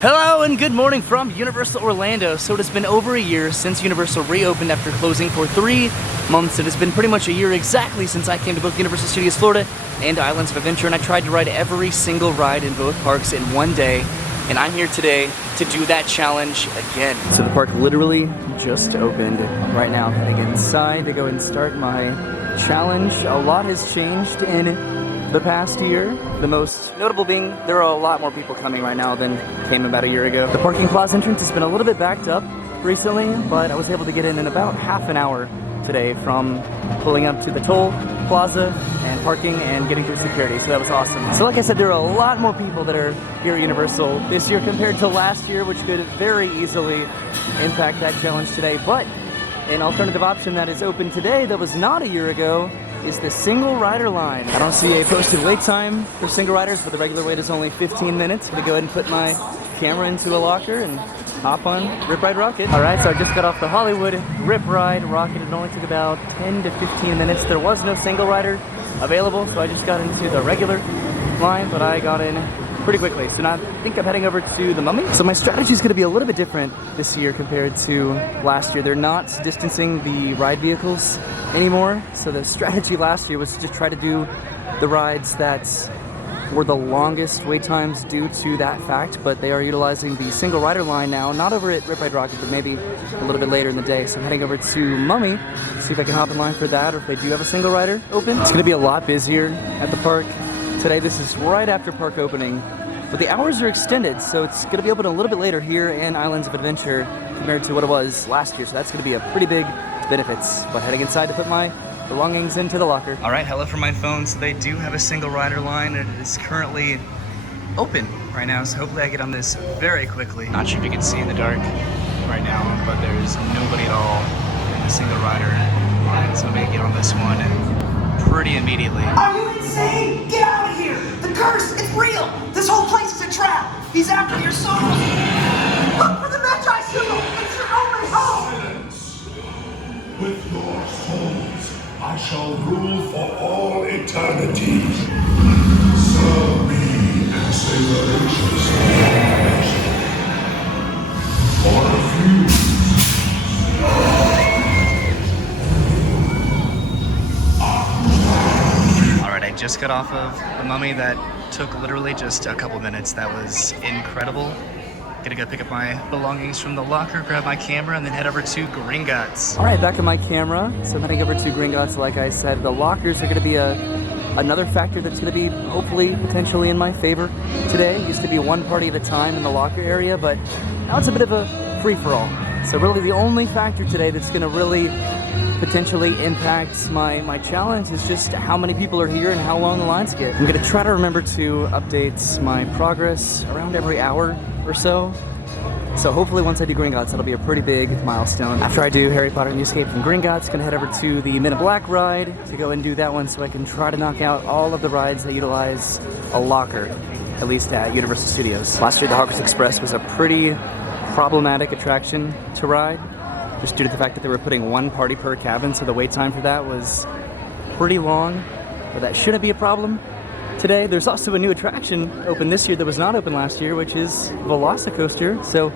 Hello and good morning from Universal Orlando. So it has been over a year since Universal reopened after closing for 3 months. It has been pretty much a year exactly since I came to both Universal Studios Florida and Islands of Adventure, and I tried to ride every single ride in both parks in one day. And I'm here today to do that challenge again. So the park literally just opened. Right now I'm heading inside to go and start my challenge. A lot has changed in the past year. The most notable being there are a lot more people coming right now than came about a year ago. The parking plaza entrance has been a little bit backed up recently, but I was able to get in about half an hour today from pulling up to the toll plaza and parking and getting through security, so that was awesome. So like I said, there are a lot more people that are here at Universal this year compared to last year, which could very easily impact that challenge today. But an alternative option that is open today that was not a year ago is the single rider line. I don't see a posted wait time for single riders, but the regular wait is only 15 minutes. I'm gonna go ahead and put my camera into a locker and hop on Rip Ride Rocket. All right, so I just got off the Hollywood Rip Ride Rocket. It only took about 10 to 15 minutes. There was no single rider available, so I just got into the regular line, but I got in pretty quickly. So now I think I'm heading over to the Mummy. So my strategy is going to be a little bit different this year compared to last year. They're not distancing the ride vehicles anymore. So the strategy last year was to just try to do the rides that were the longest wait times due to that fact, but they are utilizing the single rider line now, not over at Rip Ride Rocket, but maybe a little bit later in the day. So I'm heading over to Mummy to see if I can hop in line for that, or if they do have a single rider open. It's going to be a lot busier at the park today. This is right after park opening, but the hours are extended, so it's going to be open a little bit later here in Islands of Adventure compared to what it was last year, so that's going to be a pretty big benefits. But heading inside to put my belongings into the locker. All right, hello from my phone. So they do have a single rider line, and it is currently open right now, so hopefully I get on this very quickly. Not sure if you can see in the dark right now, but there's nobody at all in the single rider line, so I'm gonna get on this one pretty immediately. Are you insane? Get out of here! The curse, it's real! This whole place is a trap! He's after your souls! Look for the Magi symbol! It's your only hope! With your souls, I shall rule for all eternity. Serve me and save the nations or refuse. Alright, I just got off of the Mummy. That took literally just a couple minutes. That was incredible. Gonna go pick up my belongings from the locker, grab my camera, and then head over to Gringotts. All right, back to my camera. So I'm heading over to Gringotts. Like I said, the lockers are gonna be another factor that's gonna be hopefully potentially in my favor today. It used to be one party at a time in the locker area, but now it's a bit of a free-for-all. So really the only factor today that's gonna really potentially impacts my challenge is just how many people are here and how long the lines get. I'm gonna try to remember to update my progress around every hour or so. So hopefully once I do Gringotts, that'll be a pretty big milestone. After I do Harry Potter and the Escape from Gringotts, gonna head over to the Men in Black ride to go and do that one so I can try to knock out all of the rides that utilize a locker, at least at Universal Studios. Last year the Hogwarts Express was a pretty problematic attraction to ride, just due to the fact that they were putting one party per cabin, so the wait time for that was pretty long, but that shouldn't be a problem today. There's also a new attraction open this year that was not open last year, which is Velocicoaster, so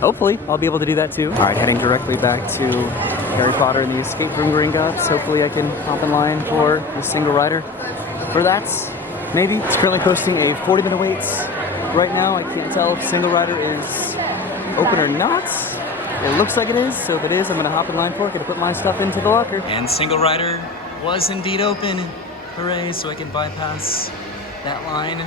hopefully I'll be able to do that too. All right, heading directly back to Harry Potter and the Escape from Gringotts. Hopefully I can hop in line for the single rider for that, maybe. It's currently posting a 40-minute wait right now. I can't tell if single rider is open or not. It looks like it is, so if it is, I'm gonna hop in line for it, gonna put my stuff into the locker. And single rider was indeed open. Hooray, so I can bypass that line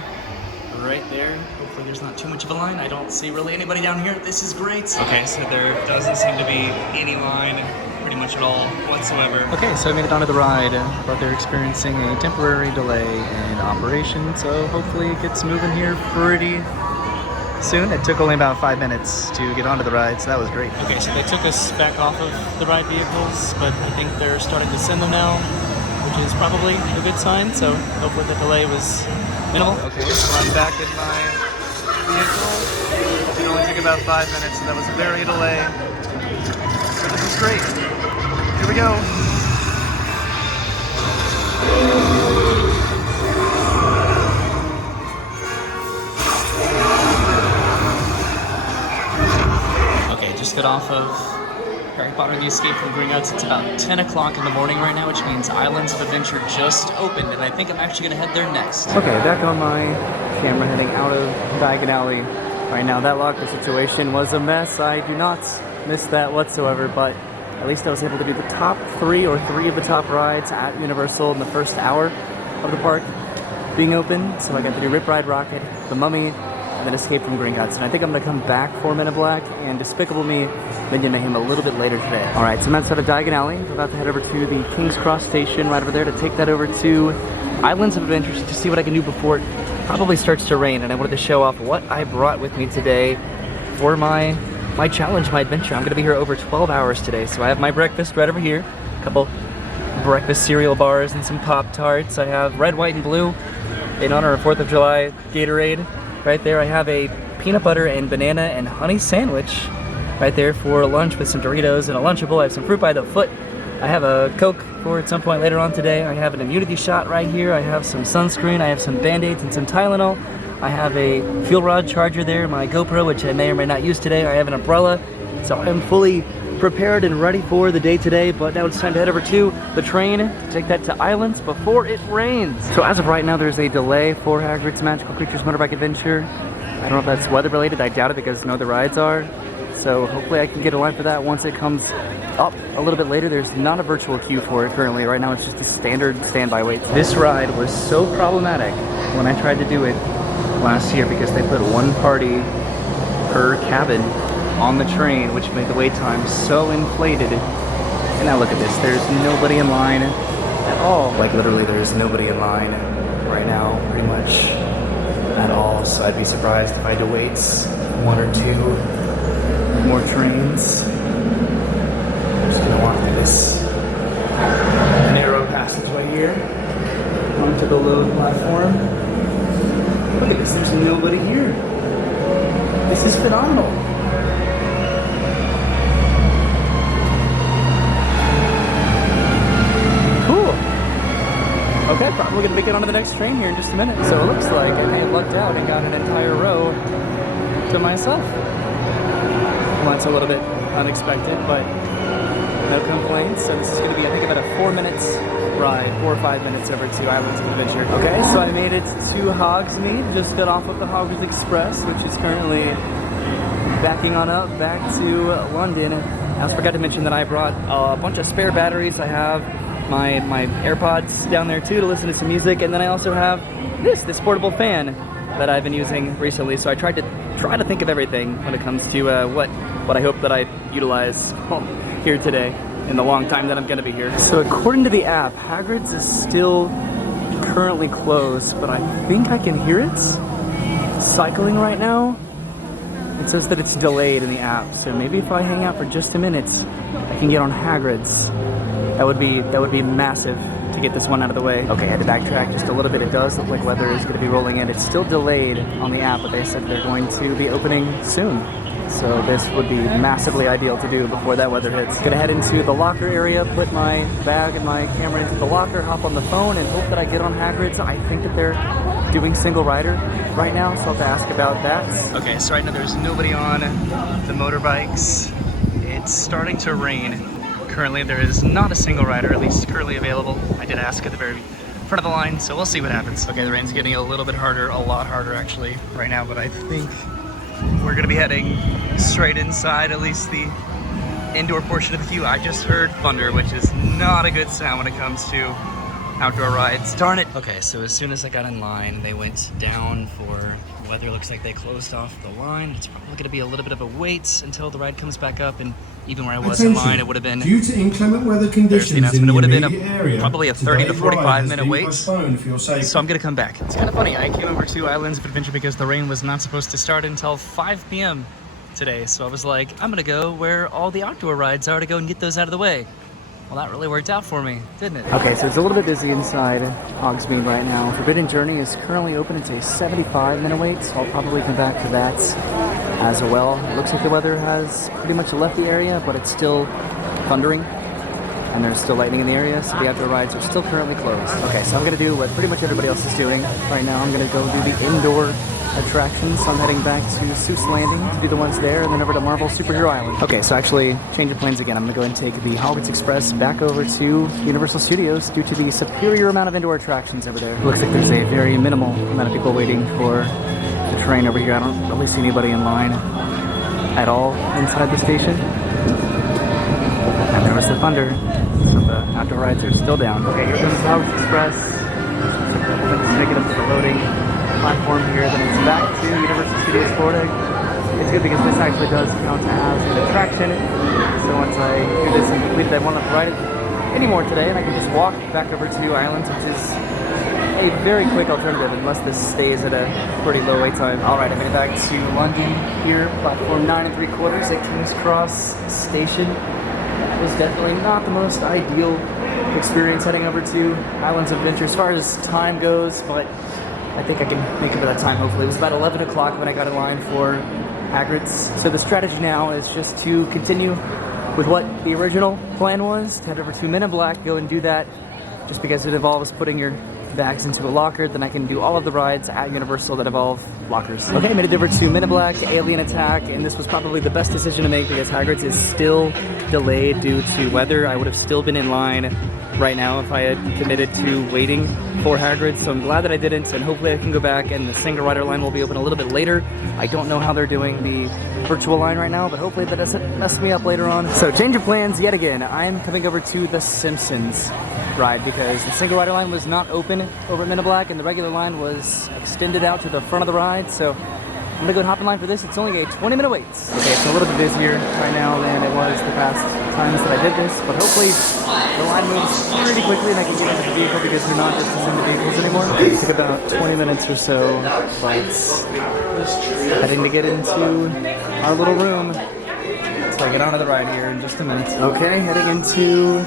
right there. Hopefully there's not too much of a line. I don't see really anybody down here. This is great. Okay, so there doesn't seem to be any line pretty much at all whatsoever. Okay, so I made it onto the ride, but they're experiencing a temporary delay in operation, so hopefully it gets moving here pretty soon. It took only about 5 minutes to get onto the ride, so that was great. Okay, so they took us back off of the ride vehicles, but I think they're starting to send them now, which is probably a good sign, so hopefully the delay was minimal. Okay, so I'm back in my vehicle. It only took about 5 minutes, so that was very delay. So this is great. Here we go. got off of Harry Potter and the Escape from Gringotts. It's about 10 o'clock in the morning right now, which means Islands of Adventure just opened, and I think I'm actually gonna head there next. Okay, back on my camera, heading out of Diagon Alley. Right now, that locker situation was a mess. I do not miss that whatsoever, but at least I was able to do the top three of the top rides at Universal in the first hour of the park being open. So I got to do Rip Ride Rocket, The Mummy, and then Escape from Gringotts. And I think I'm gonna come back for Men in Black and Despicable Me, Minion Mayhem a little bit later today. All right, so I'm outside of Diagon Alley. I'm about to head over to the King's Cross station right over there to take that over to Islands of Adventure to see what I can do before it probably starts to rain. And I wanted to show off what I brought with me today for my challenge, my adventure. I'm gonna be here over 12 hours today. So I have my breakfast right over here, a couple breakfast cereal bars and some Pop-Tarts. I have red, white, and blue in honor of 4th of July Gatorade. Right there, I have a peanut butter and banana and honey sandwich right there for lunch with some Doritos and a Lunchable. I have some fruit by the foot. I have a Coke for at some point later on today. I have an immunity shot right here. I have some sunscreen. I have some Band-Aids and some Tylenol. I have a fuel rod charger there, my GoPro, which I may or may not use today. I have an umbrella. So I'm fully prepared and ready for the day today, but now it's time to head over to the train to take that to Islands before it rains. So as of right now, there's a delay for Hagrid's Magical Creatures Motorbike Adventure. I don't know if that's weather related. I doubt it because no other rides are. So hopefully I can get a line for that once it comes up a little bit later. There's not a virtual queue for it currently. Right now it's just a standard standby wait. This ride was so problematic when I tried to do it last year because they put one party per cabin on the train, which made the wait time so inflated. And now look at this, there's nobody in line at all. Like literally there's nobody in line right now, pretty much at all. So I'd be surprised if I had to wait one or two more trains. I'm just gonna walk through this narrow passageway here onto the load platform. Look at this, there's nobody here. This is phenomenal. Okay, probably gonna make it onto the next train here in just a minute. So it looks like I may have lucked out and got an entire row to myself. Well, that's a little bit unexpected, but no complaints. So this is gonna be, I think, about a 4 minutes ride, 4 or 5 minutes over to Islands of Adventure. Okay, so I made it to Hogsmeade, just got off of the Hogwarts Express, which is currently backing on up back to London. I also forgot to mention that I brought a bunch of spare batteries. I have my AirPods down there too to listen to some music, and then I also have this portable fan that I've been using recently. So I tried to think of everything when it comes to what I hope that I utilize here today in the long time that I'm gonna be here. So according to the app, Hagrid's is still currently closed, but I think I can hear it. It's cycling right now. It says that it's delayed in the app, so maybe if I hang out for just a minute, I can get on Hagrid's. That would be massive to get this one out of the way. Okay, I had to backtrack just a little bit. It does look like weather is going to be rolling in. It's still delayed on the app, but they said they're going to be opening soon. So this would be massively ideal to do before that weather hits. Gonna head into the locker area, put my bag and my camera into the locker, hop on the phone, and hope that I get on Hagrid's. I think that they're doing single rider right now, so I'll have to ask about that. Okay, so right now there's nobody on the motorbikes. It's starting to rain. Currently there is not a single rider, at least currently available. I did ask at the very front of the line, so we'll see what happens. Okay, the rain's getting a little bit harder, a lot harder actually right now, but I think we're gonna be heading straight inside, at least the indoor portion of the queue. I just heard thunder, which is not a good sound when it comes to outdoor rides. Darn it! Okay, so as soon as I got in line, they went down for weather. Looks like they closed off the line. It's probably gonna be a little bit of a wait until the ride comes back up, and even where I was in line, it would have been, due to inclement weather conditions in it would have the been immediate area, probably a 30 to 45 minute wait. postponed for your safety. So I'm gonna come back. It's kind of funny, I came over to Islands of Adventure because the rain was not supposed to start until 5 p.m. today. So I was like, I'm gonna go where all the outdoor rides are to go and get those out of the way. Well, that really worked out for me, didn't it? Okay, so it's a little bit busy inside Hogsmeade right now. Forbidden Journey is currently open. It's a 75-minute wait, so I'll probably come back to that as well. It looks like the weather has pretty much left the area, but it's still thundering, and there's still lightning in the area, so the outdoor rides are still currently closed. Okay, so I'm gonna do what pretty much everybody else is doing right now. I'm gonna go do the indoor attractions, so I'm heading back to Seuss Landing to do the ones there, and then over to Marvel Superhero Island. Okay, so actually, change of plans again. I'm gonna go ahead and take the Hogwarts Express back over to Universal Studios due to the superior amount of indoor attractions over there. Looks like there's a very minimal amount of people waiting for the train over here. I don't really see anybody in line at all inside the station. And there was the thunder, so the outdoor rides are still down. Okay, here comes the Hogwarts Express. Just make it up to the loading platform here, then it's back to Universal Studios Florida. It's good because this actually does count as an attraction. So once I do this and complete it, I won't have to ride it anymore today, and I can just walk back over to Islands, which is a very quick alternative unless this stays at a pretty low wait time. Alright, I made it back to London here, platform 9 3/4 at King's Cross Station. That was definitely not the most ideal experience heading over to Islands of Adventure as far as time goes, but I think I can make it by that time, hopefully. It was about 11 o'clock when I got in line for Hagrid's. So the strategy now is just to continue with what the original plan was, to head over to Men in Black, go and do that, just because it involves putting your bags into a locker. Then I can do all of the rides at Universal that involve lockers. Okay, made it over to Men in Black, Alien Attack, and this was probably the best decision to make because Hagrid's is still delayed due to weather. I would have still been in line right now if I had committed to waiting for Hagrid, so I'm glad that I didn't, and hopefully I can go back and the single rider line will be open a little bit later. I don't know how they're doing the virtual line right now, but hopefully that doesn't mess me up later on. So change of plans yet again. I'm coming over to the Simpsons Ride because the single rider line was not open over at Men in Black and the regular line was extended out to the front of the ride, so I'm gonna go and hop in line for this. It's only a 20-minute wait. Okay, it's a little bit busier right now than it was the past times that I did this, but hopefully the line moves pretty quickly and I can get into the vehicle because we're not just in the vehicles anymore. It took about 20 minutes or so, but heading to get into our little room. So I get onto the ride here in just a minute. Okay, heading into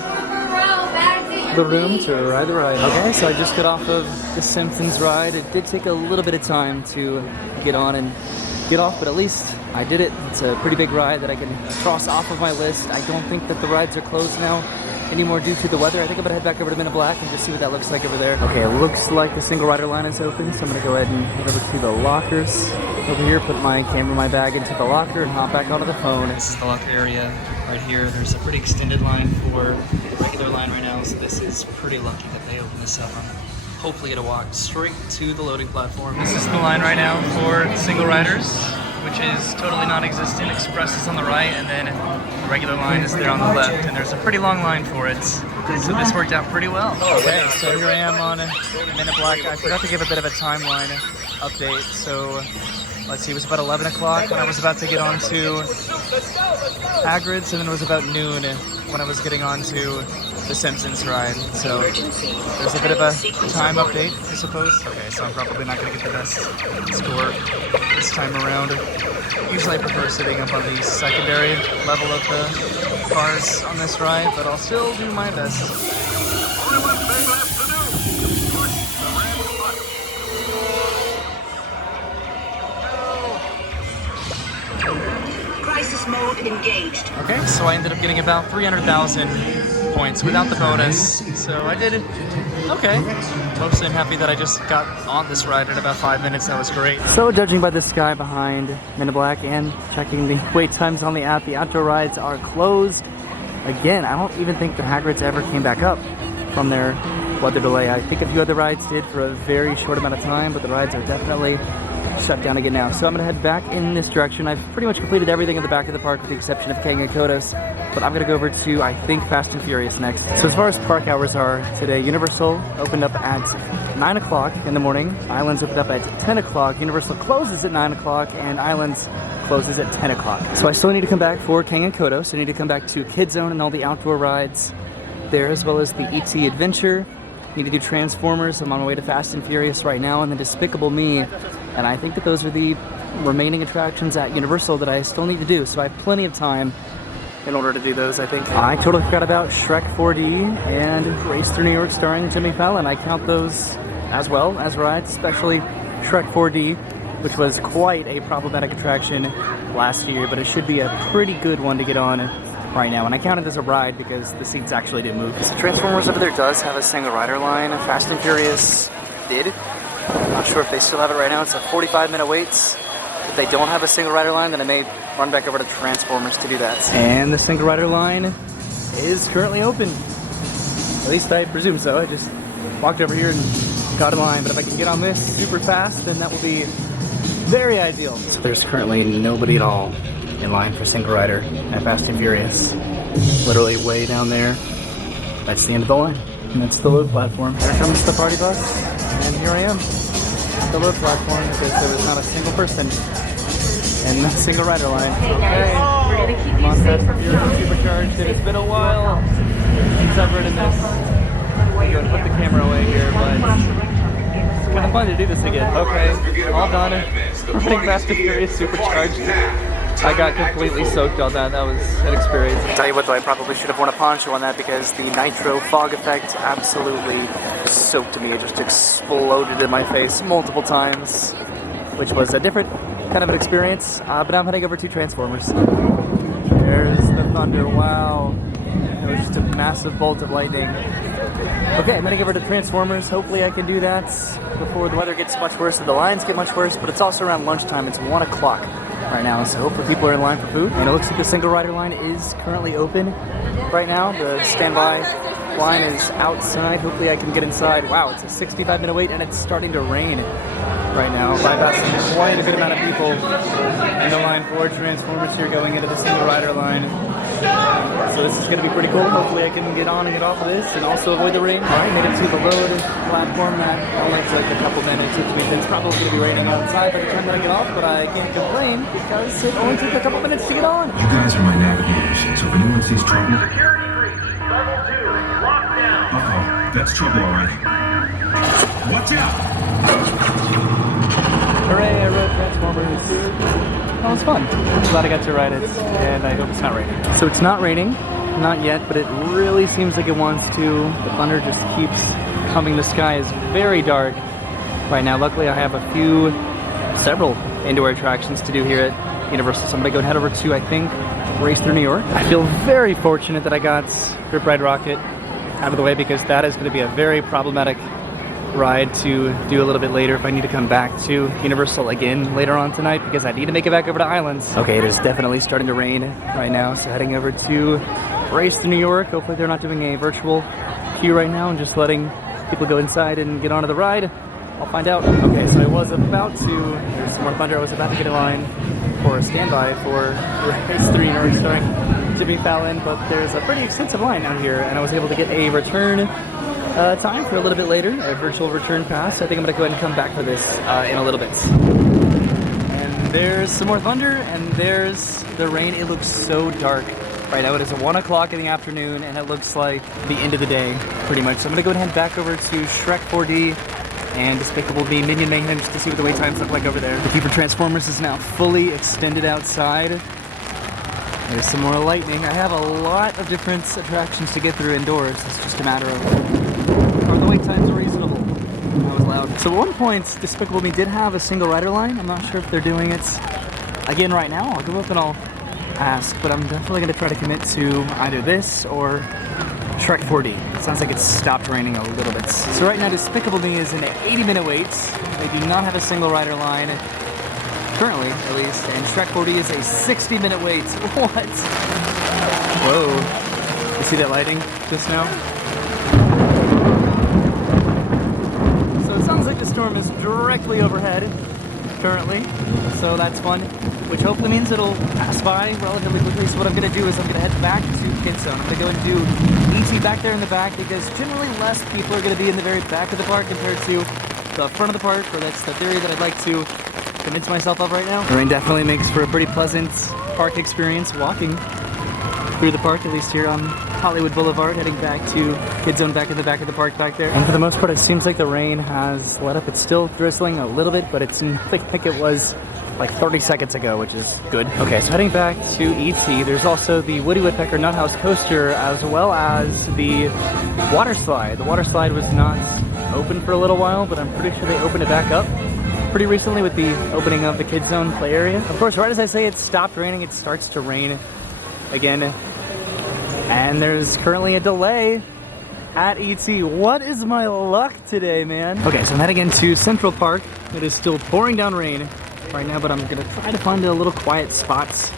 the room to ride the ride. Okay, so I just got off of the Simpsons Ride. It did take a little bit of time to get on and get off, but at least I did it. It's a pretty big ride that I can cross off of my list. I don't think that the rides are closed now anymore due to the weather. I think I'm gonna head back over to Men in Black and just see what that looks like over there. Okay, it looks like the single rider line is open, so I'm gonna go ahead and head over to the lockers over here, put my camera, my bag into the locker, and hop back onto the phone. This is the locker area right here. There's a pretty extended line for the regular line right now, so this is pretty lucky that they opened this up. I'm hopefully gonna walk straight to the loading platform. This is the line right now for single riders, which is totally non-existent. Express is on the right, and then the regular line is there on the left, and there's a pretty long line for it. So this worked out pretty well. Okay, so here I am on Men in Black. I forgot to give a bit of a timeline update, so let's see, it was about 11 o'clock when I was about to get on to Hagrid's, and then it was about noon when I was getting on to the Simpsons Ride. So there's a bit of a time update, I suppose. Okay, so I'm probably not going to get the best score this time around. Usually I prefer sitting up on the secondary level of the cars on this ride, but I'll still do my best. Crisis mode engaged. Okay, so I ended up getting about 300,000 points without the bonus, so I did okay. Mostly I'm happy that I just got on this ride in about 5 minutes. That was great. So judging by this guy behind Men in Black and checking the wait times on the app, the outdoor rides are closed again. I don't even think the Hagrid's ever came back up from their weather delay. I think a few other rides did for a very short amount of time, but the rides are definitely shut down again now. So I'm gonna head back in this direction. I've pretty much completed everything in the back of the park with the exception of Kane and Kodo's, but I'm gonna go over to, I think, Fast and Furious next. So as far as park hours are today, Universal opened up at 9 o'clock in the morning. Islands opened up at 10 o'clock. Universal closes at 9 o'clock, and Islands closes at 10 o'clock. So I still need to come back for Kane and Kodo, so I need to come back to Kid Zone and all the outdoor rides there, as well as the E.T. Adventure. Need to do Transformers. I'm on my way to Fast and Furious right now, and then Despicable Me. And I think that those are the remaining attractions at Universal that I still need to do. So I have plenty of time in order to do those, I think. I totally forgot about Shrek 4D and Race Through New York starring Jimmy Fallon. I count those as well as rides, especially Shrek 4D, which was quite a problematic attraction last year, but it should be a pretty good one to get on right now. And I count it as a ride because the seats actually did move. So Transformers over there does have a single rider line. Fast and Furious did I'm not sure if they still have it right now. It's a 45-minute wait. If they don't have a single rider line, then I may run back over to Transformers to do that. And the single rider line is currently open. At least I presume so. I just walked over here and got in line, but if I can get on this super fast, then that will be very ideal. So there's currently nobody at all in line for single rider at Fast and Furious. Literally way down there. That's the end of the line. And that's the load platform. There comes the party bus, and here I am at the load platform because there was not a single person in the single rider line. Okay, We're gonna keep you safe from Supercharged. It's been a while since I've ridden this. I'm going to put the camera away here, but it's kind of fun to do this again. Okay, all done. Riding Fast and Furious Supercharged. I got completely soaked on that. That was an experience. I'll tell you what though, I probably should have worn a poncho on that because the nitro fog effect absolutely soaked me. It just exploded in my face multiple times, which was a different kind of an experience. But I'm heading over to Transformers. There's the thunder. Wow. It was just a massive bolt of lightning. Okay, I'm heading over to Transformers. Hopefully I can do that before the weather gets much worse and the lines get much worse, but it's also around lunchtime. It's 1 o'clock right now, so hopefully people are in line for food. And it looks like the single rider line is currently open right now. The standby line is outside. Hopefully I can get inside. Wow, it's a 65-minute wait and it's starting to rain right now. Bypassing quite a good amount of people in the line for Transformers here going into the single rider line. So this is going to be pretty cool. Hopefully I can get on and get off of this and also avoid the rain. Alright, made it to the load platform. That only took a couple minutes, which means it's probably going to be raining outside by the time that I get off, but I can't complain because it only took a couple minutes to get on. You guys are my navigators, so if anyone sees trouble... Security breach. Level 2. Lockdown. Uh-oh, that's trouble, alright. Watch out! Hooray, I rode Transformers. That was fun. I'm glad I got to ride it, and I hope it's not raining. So it's not raining, not yet, but it really seems like it wants to. The thunder just keeps coming. The sky is very dark right now. Luckily, I have several indoor attractions to do here at Universal, so I'm gonna go and head over to, I think, Race Through New York. I feel very fortunate that I got Rip Ride Rocket out of the way because that is gonna be a very problematic ride to do a little bit later if I need to come back to Universal again later on tonight because I need to make it back over to Islands. Okay, it is definitely starting to rain right now, so heading over to Race to New York. Hopefully they're not doing a virtual queue right now and just letting people go inside and get onto the ride. I'll find out. Okay, so I was about to, there's some more thunder, I was about to get in line for a standby for Race 3 New York starring Jimmy Fallon, but there's a pretty extensive line out here and I was able to get a return time for a little bit later, a virtual return pass. I think I'm gonna go ahead and come back for this in a little bit. And there's some more thunder, and there's the rain. It looks so dark right now. It is 1 o'clock in the afternoon, and it looks like the end of the day, pretty much. So I'm gonna go ahead and head back over to Shrek 4D and Despicable Me Minion Mayhem just to see what the wait times look like over there. The queue for Transformers is now fully extended outside. There's some more lightning. I have a lot of different attractions to get through indoors. It's just a matter of are the wait times reasonable. That was loud. So at one point, Despicable Me did have a single rider line. I'm not sure if they're doing it again right now. I'll go up and I'll ask, but I'm definitely going to try to commit to either this or Shrek 4D. It sounds like it's stopped raining a little bit. So right now, Despicable Me is in an 80-minute wait. They do not have a single rider line. Currently, at least, and Shrek 4D is a 60-minute wait. What? Whoa. You see that lighting just now? So it sounds like the storm is directly overhead, currently. So that's fun, which hopefully means it'll pass by relatively quickly. So what I'm going to do is I'm going to head back to Kids Zone. I'm going to go and do E.T. back there in the back because generally less people are going to be in the very back of the park compared to the front of the park, or that's the theory that I'd like to convince myself of right now. The rain definitely makes for a pretty pleasant park experience walking through the park, at least here on Hollywood Boulevard, heading back to Kids Zone back in the back of the park back there. And for the most part, it seems like the rain has let up. It's still drizzling a little bit, but it's nothing like it was like 30 seconds ago, which is good. Okay, so heading back to E.T., there's also the Woodpecker Nut House coaster, as well as the water slide. The water slide was not open for a little while, but I'm pretty sure they opened it back up pretty recently with the opening of the Kids Zone play area. Of course, right as I say it stopped raining, it starts to rain again. And there's currently a delay at ET. What is my luck today, man? Okay, so I'm heading into Central Park. It is still pouring down rain right now, but I'm gonna try to find a little quiet spots,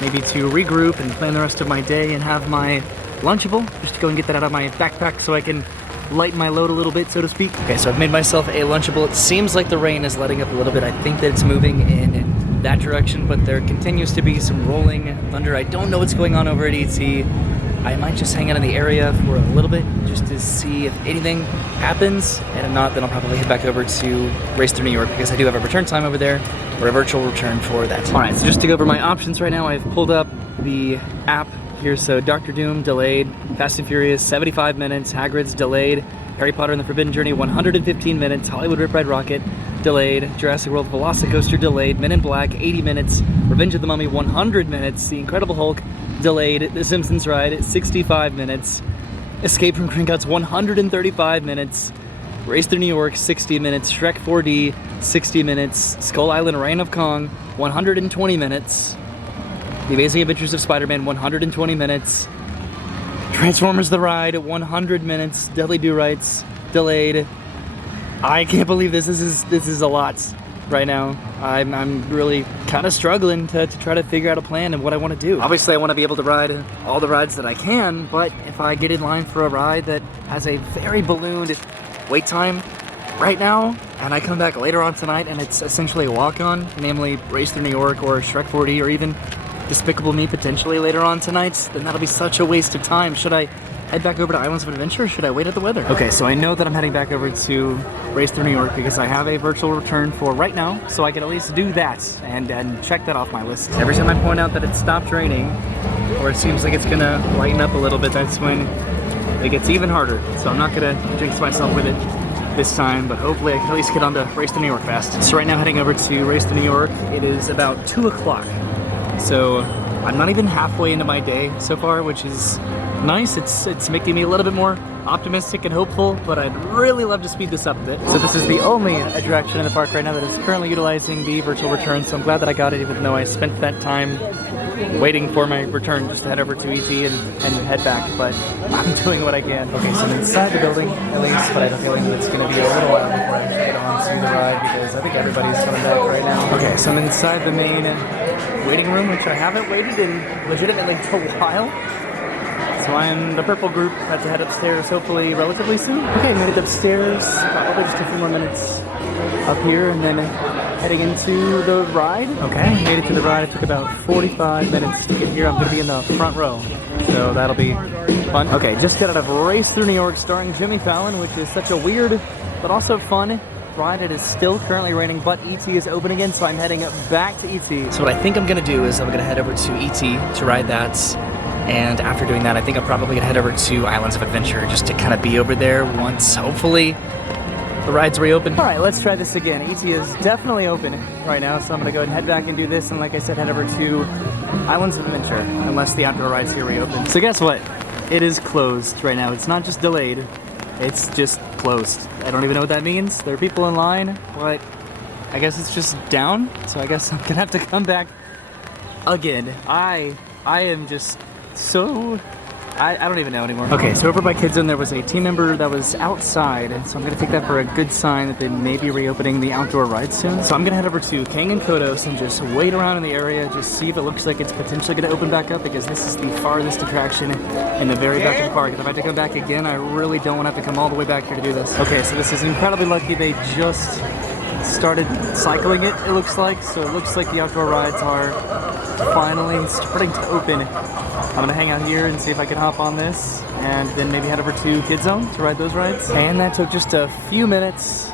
maybe to regroup and plan the rest of my day and have my Lunchable, just to go and get that out of my backpack so I can lighten my load a little bit, so to speak. Okay, so I've made myself a Lunchable. It seems like the rain is letting up a little bit. I think that it's moving in that direction, but there continues to be some rolling thunder. I don't know what's going on over at ET. I might just hang out in the area for a little bit just to see if anything happens, and if not, then I'll probably head back over to Race Through New York because I do have a return time over there, or a virtual return for that. All right, so just to go over my options right now, I've pulled up the app here. So Doctor Doom delayed, Fast and Furious 75 minutes, Hagrid's delayed, Harry Potter and the Forbidden Journey 115 minutes, Hollywood Rip Ride Rocket delayed, Jurassic World Velocicoaster delayed, Men in Black 80 minutes, Revenge of the Mummy 100 minutes, The Incredible Hulk delayed, The Simpsons Ride 65 minutes, Escape from Gringotts 135 minutes, Race Through New York 60 minutes, Shrek 4D 60 minutes, Skull Island Reign of Kong 120 minutes, The Amazing Adventures of Spider-Man 120 minutes, Transformers The Ride 100 minutes, Deadly Do Rights delayed. I can't believe this is a lot right now. I'm really kind of struggling to try to figure out a plan and what I want to do. Obviously I want to be able to ride all the rides that I can, but if I get in line for a ride that has a very ballooned wait time right now, and I come back later on tonight and it's essentially a walk-on, namely Race Through New York or Shrek 4D or even Despicable Me potentially later on tonight, then that'll be such a waste of time. Should I head back over to Islands of Adventure or should I wait at the weather? Okay, so I know that I'm heading back over to Race Through New York because I have a virtual return for right now, so I can at least do that and check that off my list. Every time I point out that it stopped raining, or it seems like it's gonna lighten up a little bit, that's when it gets even harder. So I'm not gonna jinx myself with it this time, but hopefully I can at least get on to Race Through New York fast. So right now heading over to Race Through New York, it is about 2 o'clock. So I'm not even halfway into my day so far, which is nice. It's making me a little bit more optimistic and hopeful, but I'd really love to speed this up a bit. So this is the only attraction in the park right now that is currently utilizing the virtual return, so I'm glad that I got it, even though I spent that time waiting for my return just to head over to ET and head back, but I'm doing what I can. Okay, so I'm inside the building at least, but I have a feeling it's going to be a little while before I get on to the ride because I think everybody's coming back right now. Okay, so I'm inside the main waiting room, which I haven't waited in legitimately a while. So I'm the purple group, about to head upstairs hopefully relatively soon. Okay, made it upstairs, probably just a few more minutes up here and then heading into the ride. Okay, made it to the ride. It took about 45 minutes to get here. I'm gonna be in the front row, so that'll be fun. Okay, just got out of Race Through New York starring Jimmy Fallon, which is such a weird but also fun ride. It is still currently raining, but ET is open again, so I'm heading back to ET. So what I think I'm gonna do is I'm gonna head over to ET to ride that. And after doing that, I think I'm probably gonna head over to Islands of Adventure just to kind of be over there once, hopefully, the rides reopen. All right, let's try this again. ET is definitely open right now, so I'm gonna go ahead and head back and do this. And like I said, head over to Islands of Adventure, unless the outdoor rides here reopen. So guess what? It is closed right now. It's not just delayed, it's just closed. I don't even know what that means. There are people in line, but I guess it's just down. So I guess I'm gonna have to come back again. I am just so, I don't even know anymore. Okay, so over by Kids Zone there was a team member that was outside, so I'm gonna take that for a good sign that they may be reopening the outdoor rides soon. So I'm gonna head over to Kane and Kodo and just wait around in the area, just see if it looks like it's potentially gonna open back up, because this is the farthest attraction in the very back of the park. And if I have to come back again, I really don't wanna have to come all the way back here to do this. Okay, so this is incredibly lucky. They just started cycling it looks like. So it looks like the outdoor rides are finally starting to open. I'm gonna hang out here and see if I can hop on this and then maybe head over to Kids Zone to ride those rides. And that took just a few minutes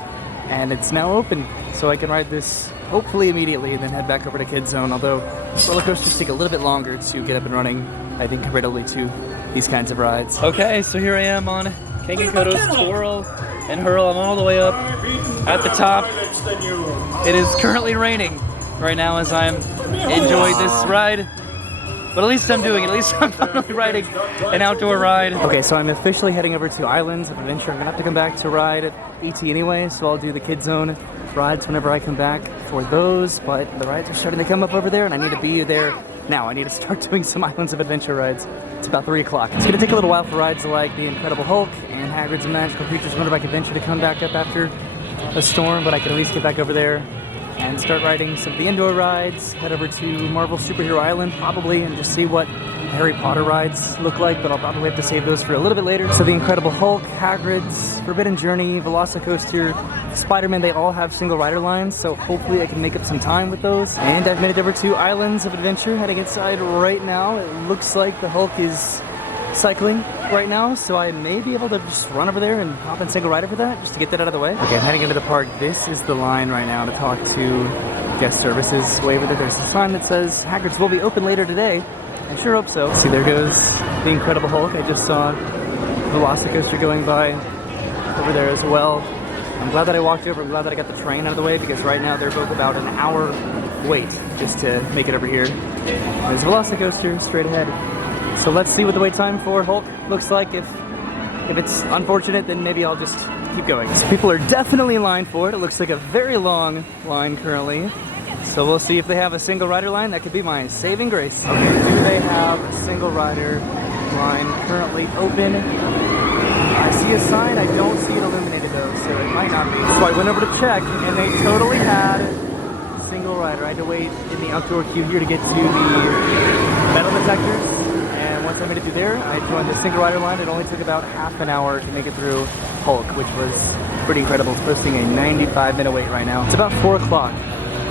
and it's now open. So I can ride this hopefully immediately and then head back over to Kids Zone. Although roller coasters take a little bit longer to get up and running, I think, comparatively to these kinds of rides. Okay, so here I am on Kane and Kodo's Twirl and Hurl. I'm all the way up at the top. It is currently raining right now as I'm enjoying this ride. But at least I'm doing it. At least I'm finally riding an outdoor ride. Okay, so I'm officially heading over to Islands of Adventure. I'm gonna have to come back to ride at ET anyway, so I'll do the Kids Zone rides whenever I come back for those. But the rides are starting to come up over there, and I need to be there Now I need to start doing some Islands of Adventure rides. It's about 3 o'clock. It's gonna take a little while for rides like the Incredible Hulk and Hagrid's Magical Creatures Motorbike Adventure to come back up after a storm, but I can at least get back over there and start riding some of the indoor rides, head over to Marvel Superhero Island probably, and just see what Harry Potter rides look like, but I'll probably have to save those for a little bit later. So the Incredible Hulk, Hagrid's, Forbidden Journey, Velocicoaster, Spider-Man, they all have single rider lines, so hopefully I can make up some time with those. And I've made it over to Islands of Adventure, heading inside right now. It looks like the Hulk is cycling right now, so I may be able to just run over there and hop in single rider for that, just to get that out of the way. Okay, I'm heading into the park. This is the line right now to talk to guest services. Way over there, there's a sign that says Hagrid's will be open later today. I sure hope so. See, there goes the Incredible Hulk. I just saw Velocicoaster going by over there as well. I'm glad that I walked over. I'm glad that I got the train out of the way, because right now they're both about an hour wait just to make it over here. There's Velocicoaster straight ahead. So let's see what the wait time for Hulk looks like. If it's unfortunate, then maybe I'll just keep going. So people are definitely in line for it. It looks like a very long line currently. So we'll see if they have a single rider line. That could be my saving grace. Okay, do they have a single rider line currently open? I see a sign. I don't see it illuminated though, so it might not be. So I went over to check, and they totally had single rider. I had to wait in the outdoor queue here to get to the metal detectors. And once I made it through there, I joined the single rider line. It only took about half an hour to make it through Hulk, which was pretty incredible. It's posting a 95-minute wait right now. It's about 4 o'clock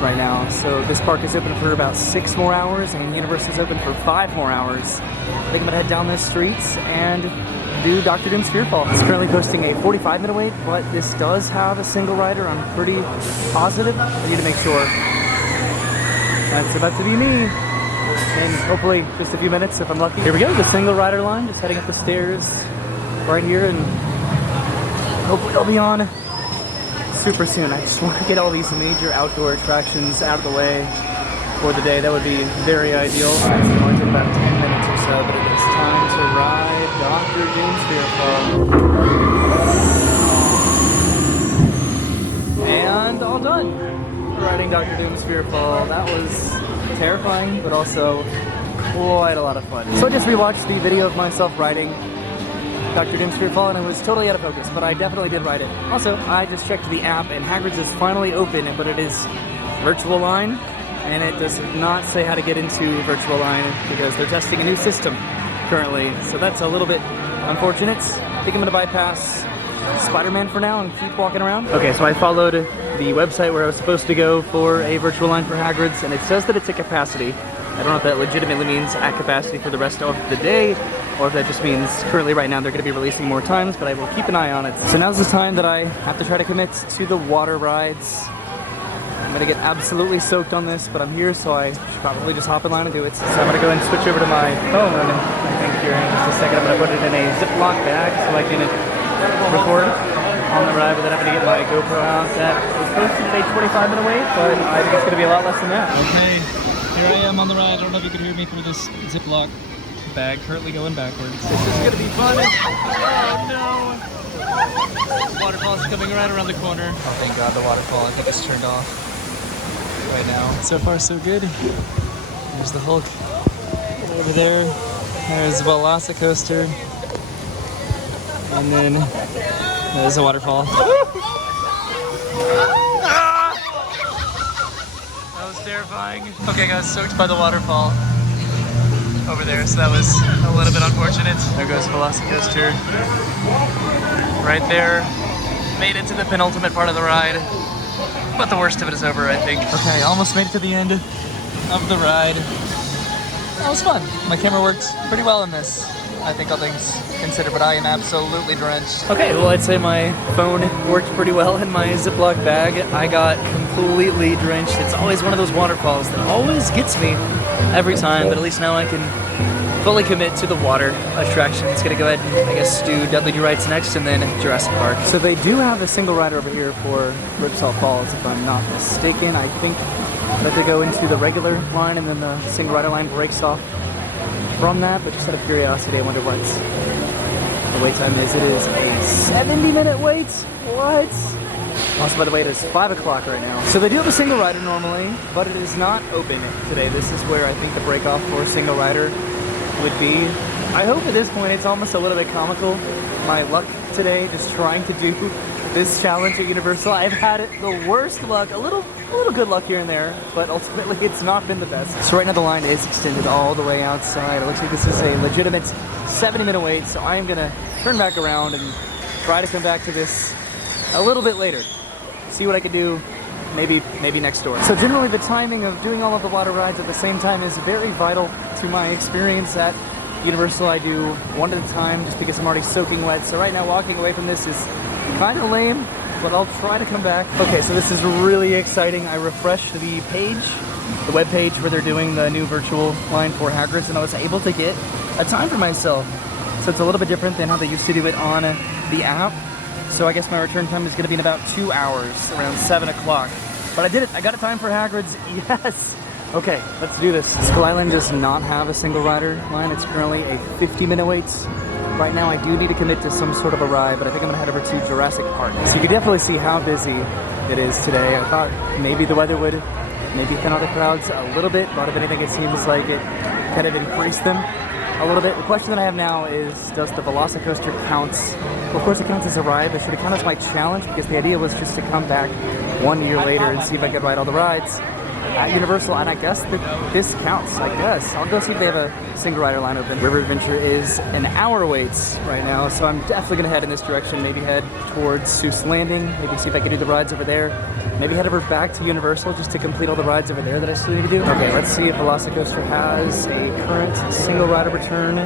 right now, so this park is open for about 6 more hours, and Universal's open for 5 more hours. I think I'm gonna head down those streets and do Dr. Doom's Fearfall. It's currently posting a 45-minute wait, but this does have a single rider. I'm pretty positive. I need to make sure. That's about to be me. And hopefully just a few minutes if I'm lucky. Here we go, the single rider line, just heading up the stairs right here, and hopefully I'll be on super soon. I just want to get all these major outdoor attractions out of the way for the day. That would be very ideal. It's going to take about 10 minutes or so, but it is time to ride Dr. Doom's Fearfall. And all done. Riding Dr. Doom's Fearfall. That was terrifying, but also quite a lot of fun. So I just rewatched the video of myself riding Dr. Doom's Fearfall, and it was totally out of focus, but I definitely did ride it. Also, I just checked the app, and Hagrid's is finally open, but it is virtual line, and it does not say how to get into virtual line because they're testing a new system currently, so that's a little bit unfortunate. I think I'm gonna bypass Spider-Man for now and keep walking around. Okay, so I followed the website where I was supposed to go for a virtual line for Hagrid's, and it says that it's at capacity. I don't know if that legitimately means at capacity for the rest of the day, or if that just means currently right now they're going to be releasing more times, but I will keep an eye on it. So now's the time that I have to try to commit to the water rides. I'm going to get absolutely soaked on this, but I'm here, so I should probably just hop in line and do it. So I'm going to go and switch over to my phone, I think here in just a second. I'm going to put it in a Ziploc bag so I can record on the ride without having to get my GoPro out. That was supposed to be a 25-minute wait, but I think it's going to be a lot less than that. Okay, here I am on the ride. I don't know if you can hear me through this Ziploc bag, currently going backwards. This is going to be fun. Oh no! Waterfall's coming right around the corner. Oh, thank God, the waterfall, I think it's turned off right now. So far, so good. There's the Hulk over there. There's Velocicoaster. And then there's a waterfall. That was terrifying. Okay guys, soaked by the waterfall over there, so that was a little bit unfortunate. There goes Velocicoaster. Right there. Made it to the penultimate part of the ride. But the worst of it is over, I think. Okay, almost made it to the end of the ride. That was fun. My camera worked pretty well in this, I think, all things considered, but I am absolutely drenched. Okay, well, I'd say my phone worked pretty well in my Ziploc bag. I got completely drenched. It's always one of those waterfalls that always gets me every time, but at least now I can fully commit to the water attraction. It's gonna go ahead and, I guess, do Dudley Do Ride's next, and then Jurassic Park. So they do have a single rider over here for Ripsaw Falls, if I'm not mistaken. I think that they go into the regular line, and then the single rider line breaks off from that, but just out of curiosity, I wonder what the wait time is. It is a 70-minute wait? What? Also, by the way, it is 5 o'clock right now. So they do have a single rider normally, but it is not open today. This is where I think the break off for a single rider would be. I hope at this point it's almost a little bit comical. My luck today, just trying to do this challenge at Universal. I've had the worst luck, a little good luck here and there, but ultimately it's not been the best. So right now the line is extended all the way outside. It looks like this is a legitimate 70-minute wait, so I am gonna turn back around and try to come back to this a little bit later. See what I can do, maybe next door. So generally the timing of doing all of the water rides at the same time is very vital to my experience at Universal. I do one at a time just because I'm already soaking wet. So right now walking away from this is kind of lame, but I'll try to come back. Okay, so this is really exciting. I refreshed the page, the web page where they're doing the new virtual line for Hogwarts, and I was able to get a time for myself. So it's a little bit different than how they used to do it on the app. So I guess my return time is going to be in about 2 hours, around 7 o'clock. But I did it. I got a time for Hagrid's. Yes! Okay, let's do this. Skull Island does not have a single rider line. It's currently a 50-minute wait. Right now I do need to commit to some sort of a ride, but I think I'm going to head over to Jurassic Park. So you can definitely see how busy it is today. I thought maybe the weather would maybe thin out the crowds a little bit, but if anything it seems like it kind of increased them a little bit. The question that I have now is, does the Velocicoaster count? Well, of course it counts as a ride, but should it count as my challenge? Because the idea was just to come back 1 year later and see if I could ride all the rides at Universal, and I guess that this counts, I guess. I'll go see if they have a single rider line open. River Adventure is an hour waits right now, so I'm definitely gonna head in this direction, maybe head towards Seuss Landing, maybe see if I can do the rides over there, maybe head over back to Universal just to complete all the rides over there that I still need to do. Okay, let's see if Velocicoaster has a current single rider return.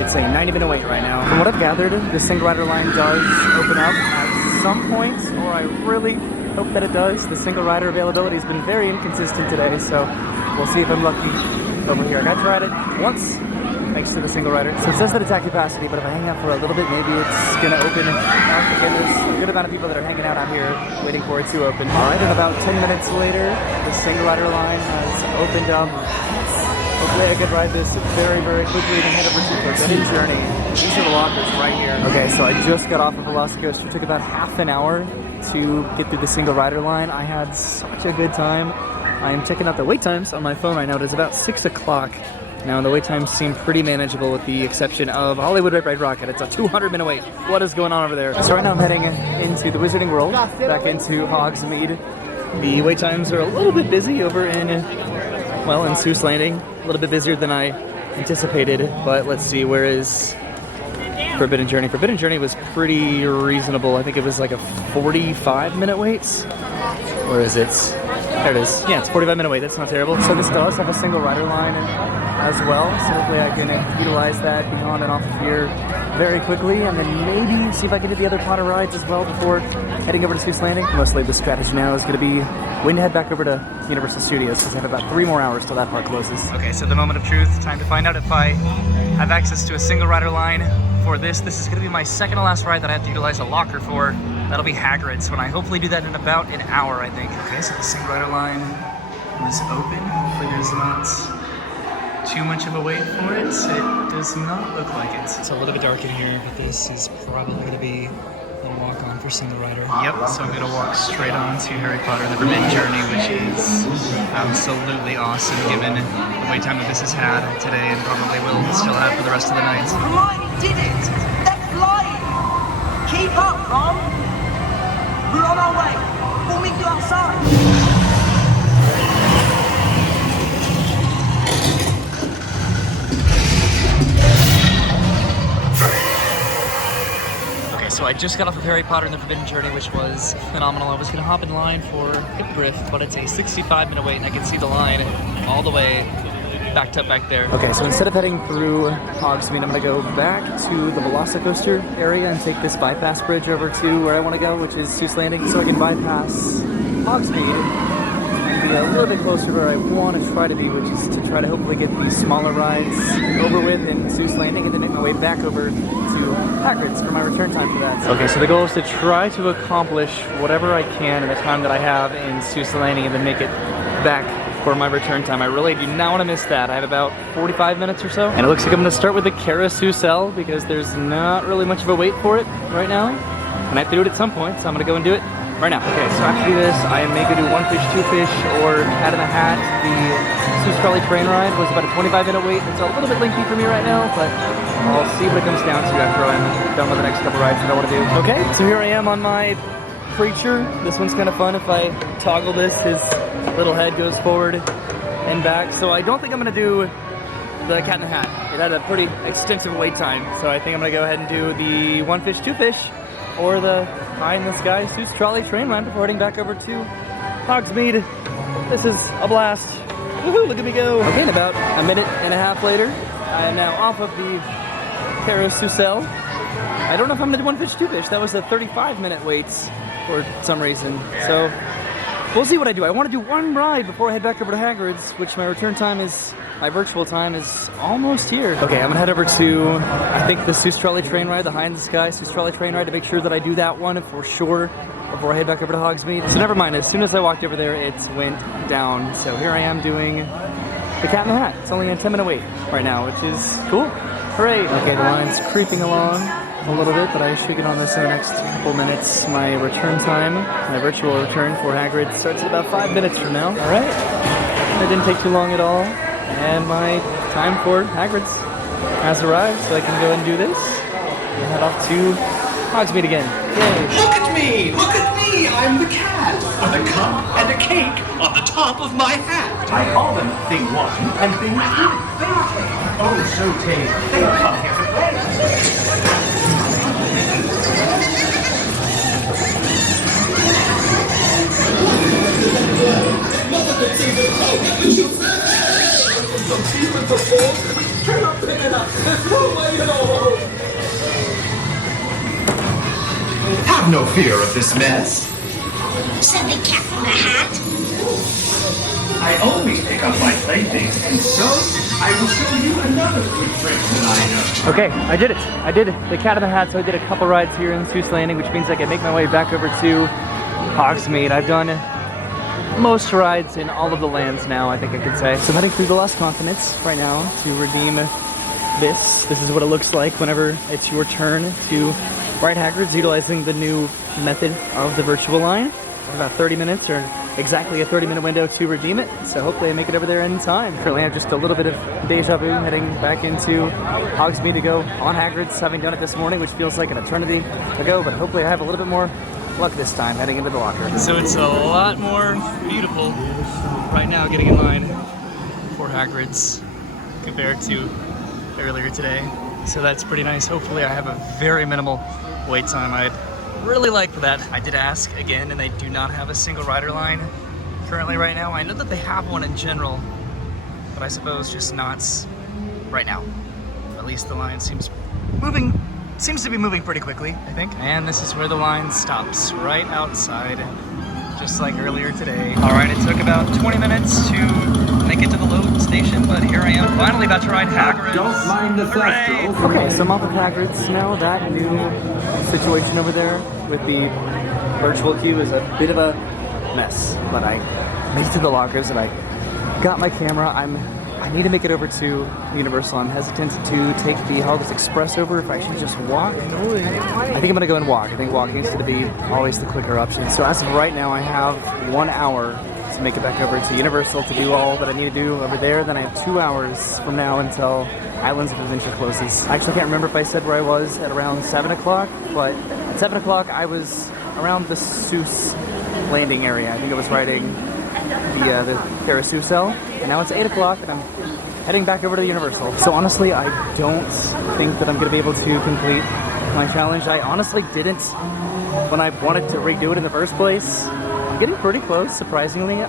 It's a 90-minute wait right now. From what I've gathered, the single rider line does open up at some point, or I really hope that it does. The single rider availability has been very inconsistent today, so we'll see if I'm lucky over here. I got to ride it once, thanks to the single rider. So it says that it's at capacity, but if I hang out for a little bit, maybe it's gonna open. Again, there's a good amount of people that are hanging out here waiting for it to open. All right, and about 10 minutes later, the single rider line has opened up. Hopefully I could ride this very quickly and head over to Forbidden Journey. These are the lockers right here. Okay, so I just got off of Velocicoaster. It took about half an hour to get through the single rider line. I had such a good time. I am checking out the wait times on my phone right now. It is about 6 o'clock. Now the wait times seem pretty manageable with the exception of Hollywood Rip Ride Rocket. It's a 200-minute wait. What is going on over there? So right now I'm heading into the Wizarding World, back into Hogsmeade. The wait times are a little bit busy over in Seuss Landing. A little bit busier than I anticipated, but let's see, where is Forbidden Journey? Forbidden Journey was pretty reasonable. I think it was like a 45-minute wait. Where is it? There it is. Yeah, it's a 45-minute wait. That's not terrible. So this does have a single rider line as well, so hopefully I can utilize that, be on and off of here very quickly, and then maybe see if I can do the other Potter rides as well before heading over to Seuss Landing. Mostly the strategy now is going to be when to head back over to Universal Studios, because I have about 3 more hours till that park closes. Okay, so the moment of truth, time to find out if I have access to a single rider line for this. This is going to be my second to last ride that I have to utilize a locker for. That'll be Hagrid's when I hopefully do that in about an hour, I think. Okay, so the single rider line is open. Hopefully there's not too much of a wait for it. It does not look like it. It's a little bit dark in here, but this is probably going to be a walk-on for single rider. Yep, so I'm going to walk straight on to Harry Potter and the Forbidden Journey, which is absolutely awesome given the wait time that this has had today and probably will still have for the rest of the night. Hermione did it! They're flying! Keep up, Ron! We're on our way! We'll meet you outside! So I just got off of Harry Potter and the Forbidden Journey, which was phenomenal. I was going to hop in line for Hippogriff, but it's a 65-minute wait, and I can see the line all the way backed up back there. Okay, so instead of heading through Hogsmeade, I'm going to go back to the Velocicoaster area and take this bypass bridge over to where I want to go, which is Seuss Landing, so I can bypass Hogsmeade and be a little bit closer where I want to try to be, which is to try to hopefully get these smaller rides over with in Seuss Landing and then make my way back over to Hagrid's for my return time for that. Okay, so the goal is to try to accomplish whatever I can in the time that I have in Seuss Landing and then make it back for my return time. I really do not want to miss that. I have about 45 minutes or so. And it looks like I'm going to start with the Carousel because there's not really much of a wait for it right now. And I have to do it at some point, so I'm going to go and do it right now. Okay, so after this, I may go do One Fish, Two Fish, or Cat in the Hat. The Seuss Trolley train ride was about a 25-minute wait. It's a little bit lengthy for me right now, but I'll see what it comes down to after I'm done with the next couple rides that I want to do. Okay, so here I am on my creature. This one's kind of fun. If I toggle this, his little head goes forward and back. So I don't think I'm gonna do the Cat in the Hat. It had a pretty extensive wait time. So I think I'm gonna go ahead and do the One Fish, Two Fish, or the Pie in the Sky Seuss Trolley train ride before heading back over to Hogsmeade. This is a blast. Woohoo, look at me go. Okay, and about a minute and a half later, I am now off of the Carousel. I don't know if I'm gonna do One Fish, Two Fish. That was a 35-minute wait for some reason. So we'll see what I do. I want to do one ride before I head back over to Hagrid's, which my return time is, my virtual time is almost here. Okay, I'm gonna head over to, I think, the Seuss Trolley train ride, the High in the Sky Seuss Trolley train ride, to make sure that I do that one for sure before I head back over to Hogsmeade. So never mind, as soon as I walked over there, it went down. So here I am doing the Cat in the Hat. It's only a 10-minute wait right now, which is cool. Hooray! Okay, the line's creeping along a little bit, but I should get on this in the next couple minutes. My return time, my virtual return for Hagrid, starts at about 5 minutes from now. All right, that didn't take too long at all, and my time for Hagrid's has arrived, so I can go and do this and head off to Hogsmeade again. Yay! Look at me! Look at me! I'm the cat! With a cup and a cake on the top of my hat! I call them Thing 1 and Thing 2. Oh, so tame. They come here to play. Have no fear of this mess. Said the Cat in the Hat. I always pick up my playthings, and so I will show you another good trick that I know. Okay, I did it. I did the Cat in the Hat, so I did a couple rides here in Seuss Landing, which means I can make my way back over to Hogsmeade. I've done most rides in all of the lands now, I think I could say. So I'm heading through the Lost Continents right now to redeem this. This is what it looks like whenever it's your turn to ride Hagrid's, utilizing the new method of the virtual line. About 30 minutes, or exactly a 30-minute window to redeem it. So hopefully I make it over there in time. Currently I have just a little bit of deja vu heading back into Hogsmeade to go on Hagrid's, having done it this morning, which feels like an eternity ago, but hopefully I have a little bit more luck this time heading into the locker. So it's a lot more beautiful right now getting in line for Hagrid's compared to earlier today. So that's pretty nice. Hopefully I have a very minimal wait time. I'd really like for that. I did ask again, and they do not have a single rider line currently right now. I know that they have one in general, but I suppose just not right now. At least the line seems to be moving pretty quickly, I think. And this is where the line stops, right outside, just like earlier today. All right, it took about 20 minutes to make it to the load station, but here I am, finally about to ride Hagrid's. Don't mind the theft, though. Okay, so I'm off of Hagrid's now. That new situation over there with the virtual queue is a bit of a mess, but I made it to the lockers and I got my camera. I need to make it over to Universal. I'm hesitant to take the Hogwarts Express over if I should just walk. I think I'm gonna go and walk. I think walking seems to be always the quicker option. So as of right now, I have 1 hour to make it back over to Universal to do all that I need to do over there. Then I have 2 hours from now until Islands of Adventure closes. I actually can't remember if I said where I was at around 7 o'clock, but at 7 o'clock I was around the Seuss Landing area. I think I was riding the Carousel, and now it's 8 o'clock and I'm heading back over to the Universal. So honestly, I don't think that I'm going to be able to complete my challenge. I honestly didn't when I wanted to redo it in the first place. I'm getting pretty close, surprisingly.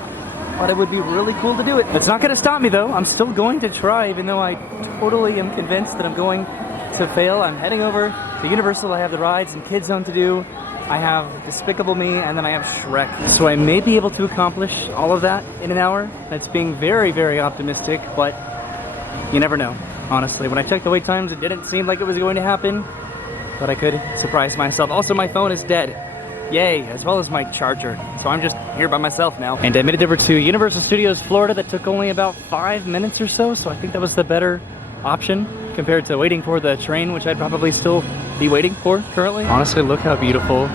But it would be really cool to do it. It's not going to stop me though. I'm still going to try, even though I totally am convinced that I'm going to fail. I'm heading over to Universal. I have the rides and Kids Zone to do. I have Despicable Me, and then I have Shrek. So I may be able to accomplish all of that in an hour. That's being very, very optimistic, but you never know. Honestly, when I checked the wait times, it didn't seem like it was going to happen, but I could surprise myself. Also, my phone is dead. Yay, as well as my charger. So I'm just here by myself now. And I made it over to Universal Studios Florida. That took only about 5 minutes or so, so I think that was the better option compared to waiting for the train, which I'd probably still be waiting for currently. Honestly, look how beautiful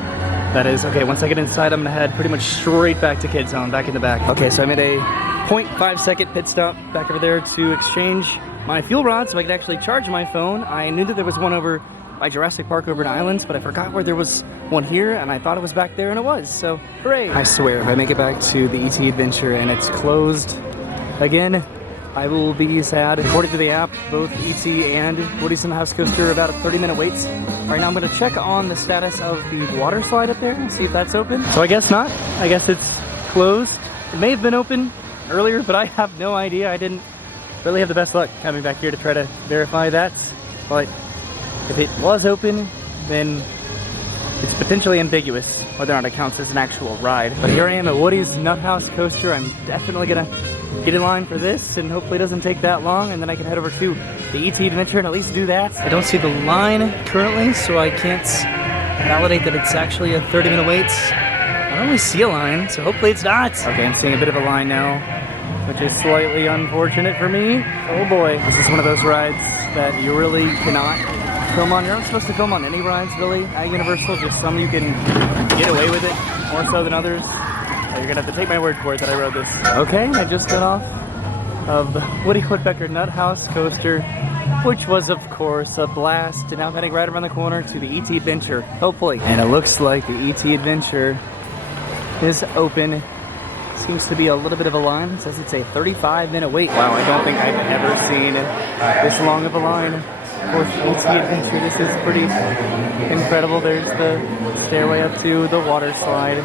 That is, okay, once I get inside, I'm gonna head pretty much straight back to Kids Zone, back in the back. Okay, so I made a 0.5 second pit stop back over there to exchange my fuel rod so I could actually charge my phone. I knew that there was one over by Jurassic Park over in Islands, but I forgot where there was one here, and I thought it was back there, and it was, so hooray. I swear, if I make it back to the ET Adventure and it's closed again, I will be sad. According to the app, both ET and Woody's in the House Coaster are about 30-minute waits. Right now I'm gonna check on the status of the water slide up there and see if that's open. So I guess not. I guess it's closed. It may have been open earlier, but I have no idea. I didn't really have the best luck coming back here to try to verify that. But if it was open, then it's potentially ambiguous whether or not it counts as an actual ride. But here I am at Woody's Nut House Coaster. I'm definitely gonna get in line for this, and hopefully it doesn't take that long, and then I can head over to the ET Adventure and at least do that. I don't see the line currently, so I can't validate that it's actually a 30-minute wait. I don't really see a line, so hopefully it's not. Okay, I'm seeing a bit of a line now, which is slightly unfortunate for me. Oh boy, this is one of those rides that you really cannot film on. You're not supposed to film on any rides, really, at Universal. Just some you can get away with it, more so than others. You're gonna have to take my word for it that I rode this. Okay, I just got off of the Woody Woodpecker Nut House Coaster, which was, of course, a blast. And now I'm heading right around the corner to the ET Adventure, hopefully. And it looks like the ET Adventure is open. Seems to be a little bit of a line. It says it's a 35-minute wait. Wow, I don't think I've ever seen this long of a line for ET Adventure. This is pretty incredible. There's the stairway up to the water slide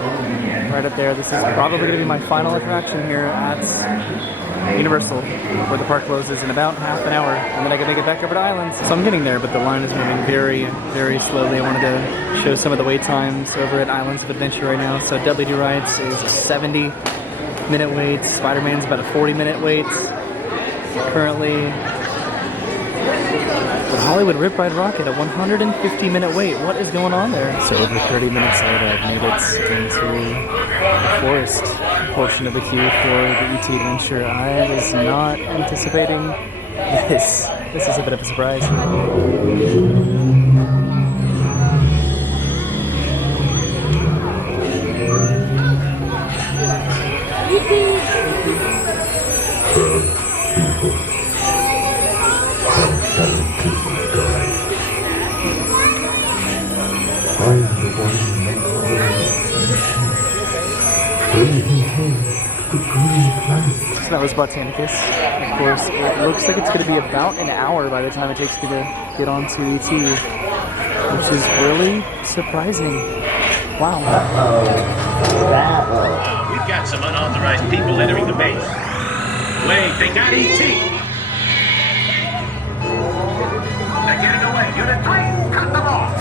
right up there. This is probably going to be my final attraction here at Universal, where the park closes in about half an hour, and then I can make it back over to Islands. So I'm getting there, but the line is moving very, very slowly. I wanted to show some of the wait times over at Islands of Adventure right now. So WD Rides is a 70-minute wait. Spider-Man's about a 40-minute wait currently. But Hollywood Rip Ride Rocket, a 150-minute wait. What is going on there? So over 30 minutes later, I've made it into the forest portion of the queue for the ET Adventure. I was not anticipating this. This is a bit of a surprise. So that was Botanicus. Of course, it looks like it's going to be about an hour by the time it takes me to get onto ET, which is really surprising. Wow. We've got some unauthorized people entering the base. Wait, they got ET! They're getting away. Unit 3, cut them off!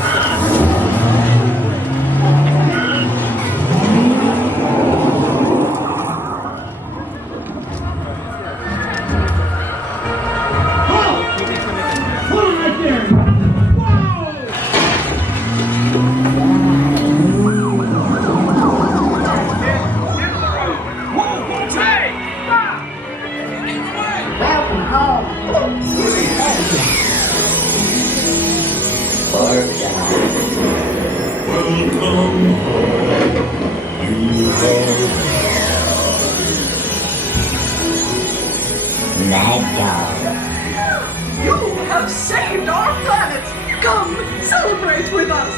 You have saved our planet! Come, celebrate with us!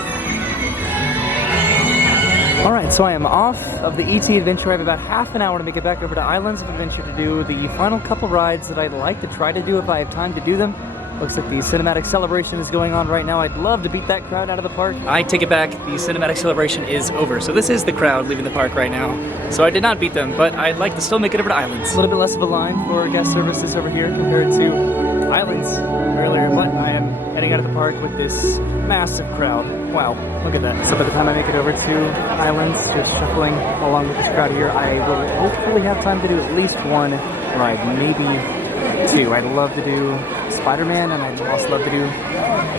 Alright, so I am off of the ET Adventure. I have about half an hour to make it back over to Islands of Adventure to do the final couple rides that I'd like to try to do if I have time to do them. Looks like the cinematic celebration is going on right now. I'd love to beat that crowd out of the park. I take it back, the cinematic celebration is over. So this is the crowd leaving the park right now. So I did not beat them, but I'd like to still make it over to Islands. A little bit less of a line for guest services over here compared to Islands earlier, but I am heading out of the park with this massive crowd. Wow, look at that. So by the time I make it over to Islands, just shuffling along with this crowd here, I will hopefully have time to do at least one ride, maybe two. I'd love to do Spider-Man, and I'd also love to do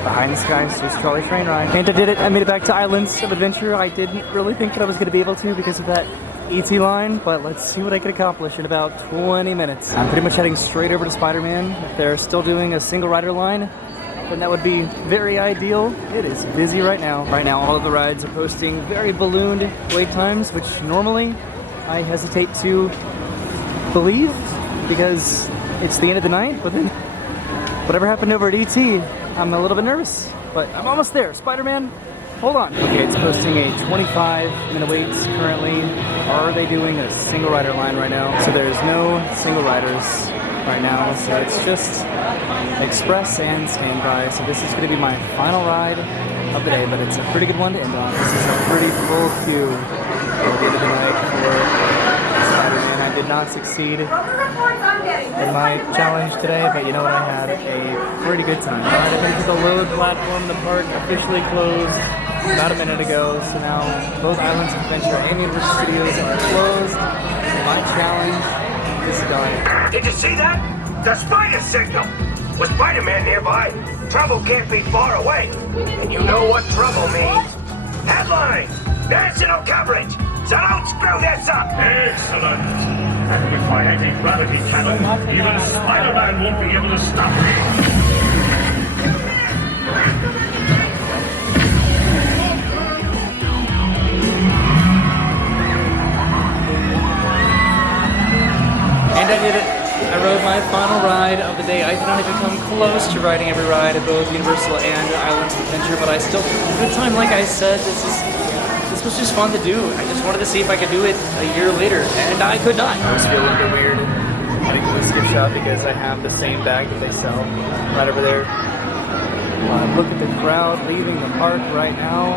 Behind the Skies, just Trolley Train Ride. And I did it. I made it back to Islands of Adventure. I didn't really think that I was going to be able to because of that ET line, but let's see what I can accomplish in about 20 minutes. I'm pretty much heading straight over to Spider-Man. If they're still doing a single rider line, then that would be very ideal. It is busy right now. Right now, all of the rides are posting very ballooned wait times, which normally I hesitate to believe because it's the end of the night, but then whatever happened over at ET, I'm a little bit nervous, but I'm almost there. Spider-Man, hold on. Okay, it's posting a 25-minute wait currently. Are they doing a single rider line right now? So there's no single riders right now, so it's just express and standby. So this is going to be my final ride of the day, but it's a pretty good one to end on. This is a pretty full queue at the end of the night for Spider-Man. I did not succeed in my challenge today, but you know what? I had a pretty good time. Alright, I've been to the load platform. The park officially closed about a minute ago, so now both Islands of Adventure and Universal Studios are closed. My challenge is done. Did you see that? The spider signal! With Spider-Man nearby, trouble can't be far away. And you know what trouble means. Headline! National coverage! So don't screw this up! Excellent! And with my anti-gravity cannon, even Spider-Man won't be able to stop me. And I did it. I rode my final ride of the day. I did not even come close to riding every ride at both Universal and Islands of Adventure, but I still took a good time. Like I said, this was just fun to do. I just wanted to see if I could do it a year later, and I could not. I was feeling a bit weird having to skip shop because I have the same bag that they sell right over there. Look at the crowd leaving the park right now.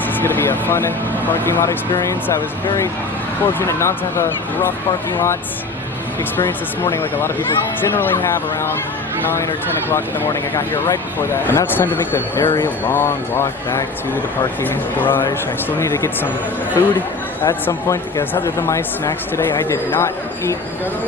This is going to be a fun parking lot experience. I was very fortunate not to have a rough parking lot experience this morning like a lot of people generally have around 9 or 10 o'clock in the morning. I got here right before that. And now it's time to make the very long walk back to the parking garage. I still need to get some food at some point because other than my snacks today, I did not eat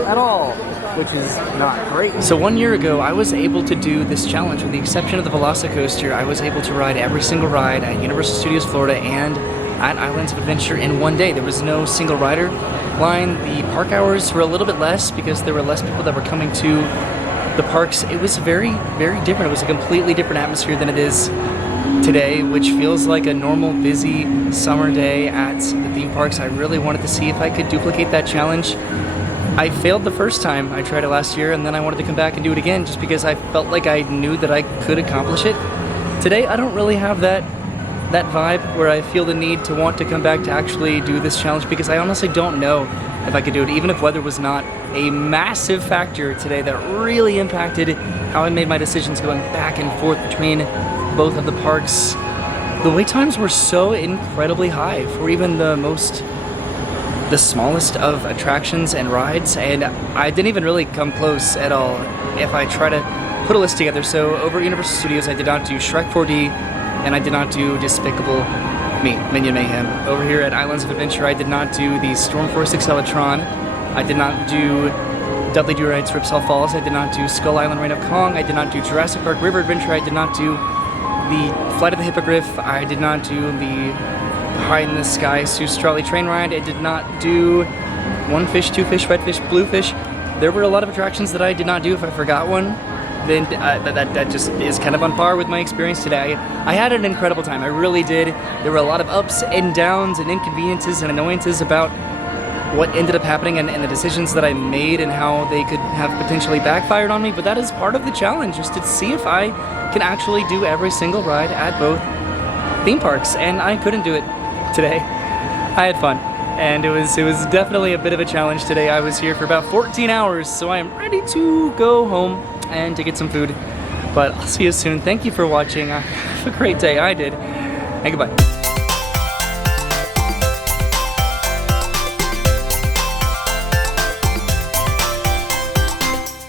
at all, which is not great. So 1 year ago, I was able to do this challenge. With the exception of the Velocicoaster, I was able to ride every single ride at Universal Studios Florida and at Islands of Adventure in one day. There was no single rider line. The park hours were a little bit less because there were less people that were coming to the parks. It was very, very different. It was a completely different atmosphere than it is today, which feels like a normal, busy summer day at the theme parks. I really wanted to see if I could duplicate that challenge. I failed the first time I tried it last year, and then I wanted to come back and do it again just because I felt like I knew that I could accomplish it. Today, I don't really have that vibe where I feel the need to want to come back to actually do this challenge because I honestly don't know if I could do it, even if weather was not a massive factor today that really impacted how I made my decisions going back and forth between both of the parks. The wait times were so incredibly high for even the smallest of attractions and rides, and I didn't even really come close at all if I try to put a list together. So over at Universal Studios, I did not do Shrek 4D, and I did not do Despicable Me, Minion Mayhem. Over here at Islands of Adventure, I did not do the Stormforce Accelatron. I did not do Dudley Do-Right's Ripsaw Falls. I did not do Skull Island Reign of Kong. I did not do Jurassic Park River Adventure. I did not do the Flight of the Hippogriff. I did not do the High in the Sky Seuss Trolley Train Ride. I did not do One Fish, Two Fish, Red Fish, Blue Fish. There were a lot of attractions that I did not do. If I forgot one, then that just is kind of on par with my experience today. I had an incredible time. I really did. There were a lot of ups and downs and inconveniences and annoyances about what ended up happening and the decisions that I made and how they could have potentially backfired on me, but that is part of the challenge, just to see if I can actually do every single ride at both theme parks, and I couldn't do it today. I had fun, and it was definitely a bit of a challenge today. I was here for about 14 hours, so I am ready to go home and to get some food, but I'll see you soon. Thank you for watching. Have a great day. I did, and goodbye.